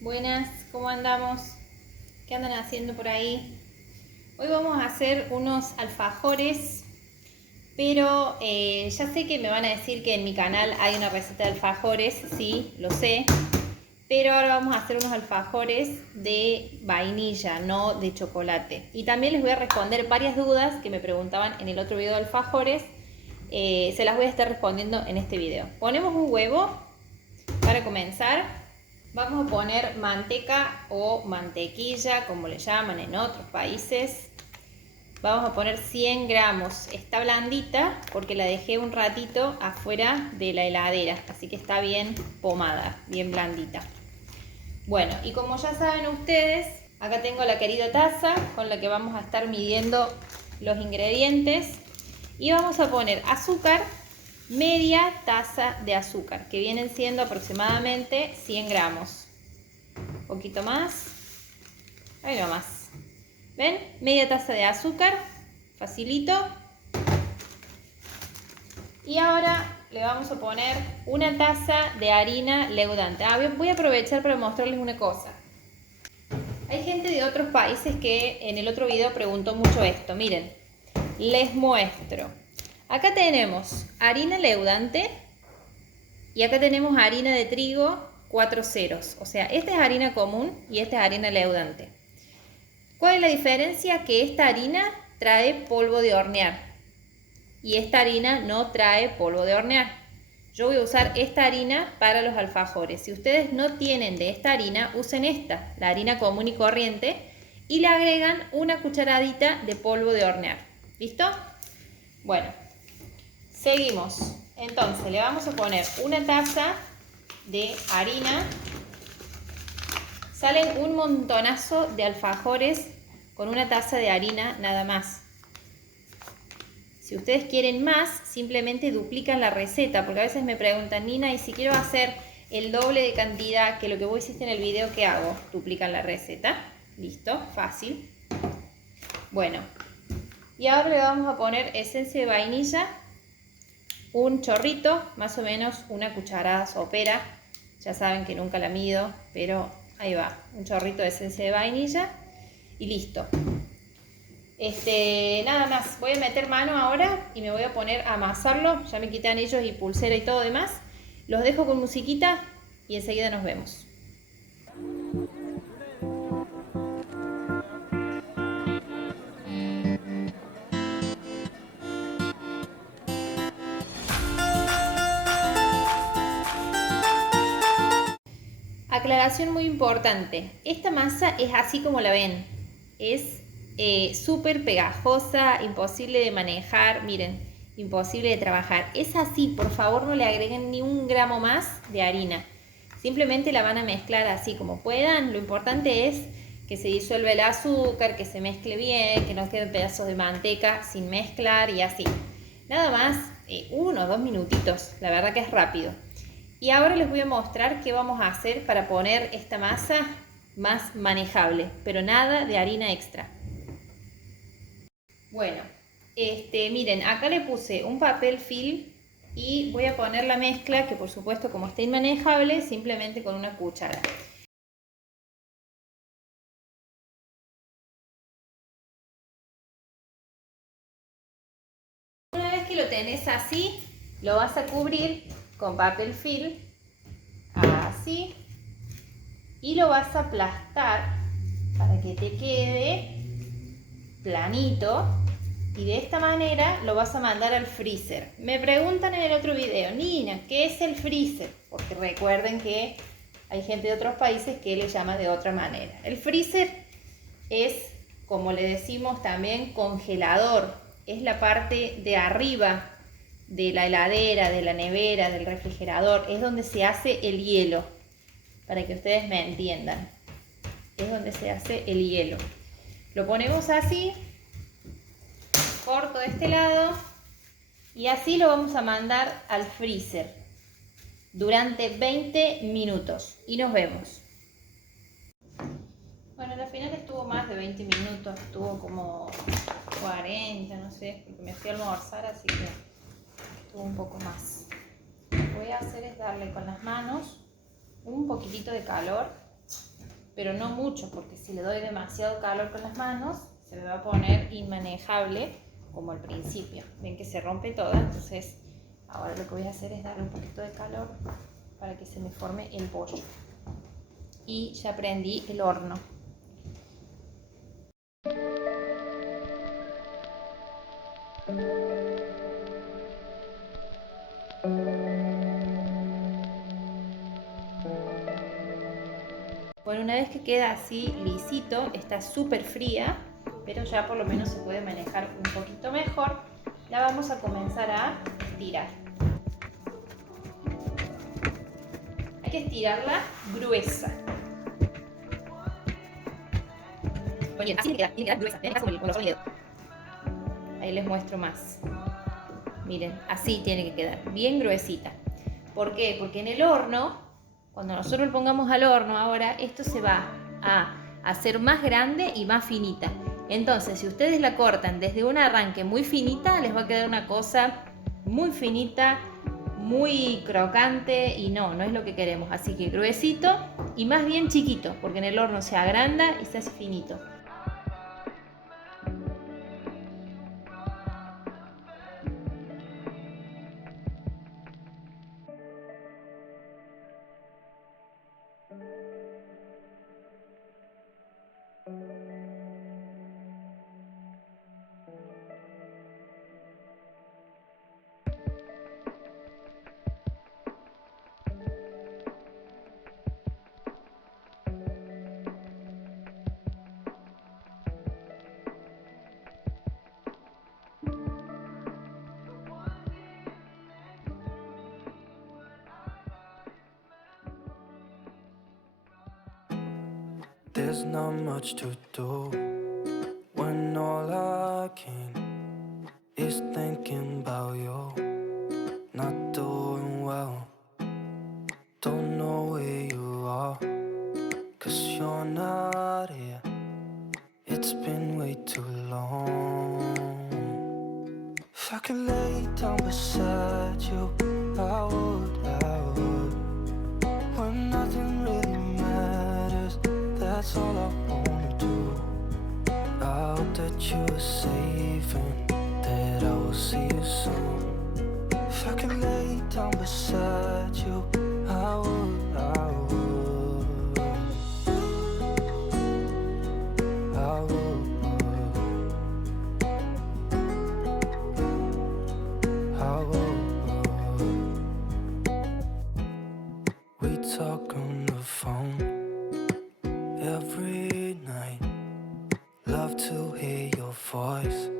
Buenas, ¿cómo andamos? ¿Qué andan haciendo por ahí? Hoy vamos a hacer unos alfajores, pero ya sé que me van a decir que en mi canal hay una receta de alfajores, sí, lo sé, pero ahora vamos a hacer unos alfajores de vainilla, no de chocolate. Y también les voy a responder varias dudas que me preguntaban en el otro video de alfajores, se las voy a estar respondiendo en este video. Ponemos un huevo para comenzar. Vamos a poner manteca o mantequilla, como le llaman en otros países. Vamos a poner 100 gramos. Está blandita porque la dejé un ratito afuera de la heladera, así que está bien pomada, bien blandita. Bueno, y como ya saben ustedes, acá tengo la querida taza con la que vamos a estar midiendo los ingredientes. Y vamos a poner azúcar, media taza de azúcar, que vienen siendo aproximadamente 100 gramos. Un poquito más. Ahí nomás. ¿Ven? Media taza de azúcar. Facilito. Y ahora le vamos a poner una taza de harina leudante. Voy a aprovechar para mostrarles una cosa. Hay gente de otros países que en el otro video preguntó mucho esto. Miren, les muestro. Acá tenemos harina leudante y acá tenemos harina de trigo 4 ceros. O sea, esta es harina común y esta es harina leudante. ¿Cuál es la diferencia? Que esta harina trae polvo de hornear y esta harina no trae polvo de hornear. Yo voy a usar esta harina para los alfajores. Si ustedes no tienen de esta harina, usen esta, la harina común y corriente, y le agregan una cucharadita de polvo de hornear. ¿Listo? Bueno, seguimos. Entonces le vamos a poner una taza de harina. Salen un montonazo de alfajores con una taza de harina nada más. Si ustedes quieren más, simplemente duplican la receta, porque a veces me preguntan, Nina, y si quiero hacer el doble de cantidad que lo que vos hiciste en el video, ¿qué hago? Duplican la receta. Listo, fácil. Bueno, y ahora le vamos a poner esencia de vainilla, un chorrito, más o menos una cucharada sopera. Ya saben que nunca la mido, pero ahí va, un chorrito de esencia de vainilla y listo. Nada más, voy a meter mano ahora y me voy a poner a amasarlo. Ya me quité anillos y pulsera y todo demás. Los dejo con musiquita y enseguida nos vemos. Aclaración muy importante, esta masa es así como la ven, es súper pegajosa, imposible de manejar, miren, imposible de trabajar. Es así, por favor no le agreguen ni un gramo más de harina, simplemente la van a mezclar así como puedan. Lo importante es que se disuelva el azúcar, que se mezcle bien, que no queden pedazos de manteca sin mezclar y así. Nada más, 1 o 2 minutitos, la verdad que es rápido. Y ahora les voy a mostrar qué vamos a hacer para poner esta masa más manejable, pero nada de harina extra. Bueno, miren, acá le puse un papel film y voy a poner la mezcla, que por supuesto como está inmanejable, simplemente con una cuchara. Una vez que lo tenés así, lo vas a cubrir con papel film, así, y lo vas a aplastar para que te quede planito, y de esta manera lo vas a mandar al freezer. Me preguntan en el otro video, Nina, ¿qué es el freezer? Porque recuerden que hay gente de otros países que le llama de otra manera. El freezer es, como le decimos también, congelador. Es la parte de arriba de la heladera, de la nevera, del refrigerador. Es donde se hace el hielo, para que ustedes me entiendan. Es donde se hace el hielo. Lo ponemos así, corto de este lado, y así lo vamos a mandar al freezer durante 20 minutos y nos vemos. Bueno, al final estuvo más de 20 minutos, estuvo como 40, no sé, porque me fui a almorzar, así que estuvo un poco más. Lo que voy a hacer es darle con las manos un poquitito de calor pero no mucho, porque si le doy demasiado calor con las manos, se me va a poner inmanejable como al principio. Ven que se rompe toda, entonces ahora lo que voy a hacer es darle un poquito de calor para que se me forme el pollo. Y ya prendí el horno. Bueno, una vez que queda así lisito, está súper fría, pero ya por lo menos se puede manejar un poquito mejor. La vamos a comenzar a estirar. Hay que estirarla gruesa. Oye, así tiene que quedar gruesa. Ven acá con los dedos. Ahí les muestro más. Miren, así tiene que quedar, bien gruesita. ¿Por qué? Porque en el horno, cuando nosotros lo pongamos al horno ahora, esto se va a hacer más grande y más finita. Entonces, si ustedes la cortan desde un arranque muy finita, les va a quedar una cosa muy finita, muy crocante y no es lo que queremos. Así que gruesito y más bien chiquito, porque en el horno se agranda y se hace finito. There's not much to do when all I can is thinking about you. Not doing well, don't know where you are, 'cause you're not here. It's been way too long. If I could lay down beside you, I would. When nothing really matters, that's all I wanna do. I hope that you are safe and that I will see you soon. If I could lay down beside you, I would. We talk on the phone every night. Love to hear your voice.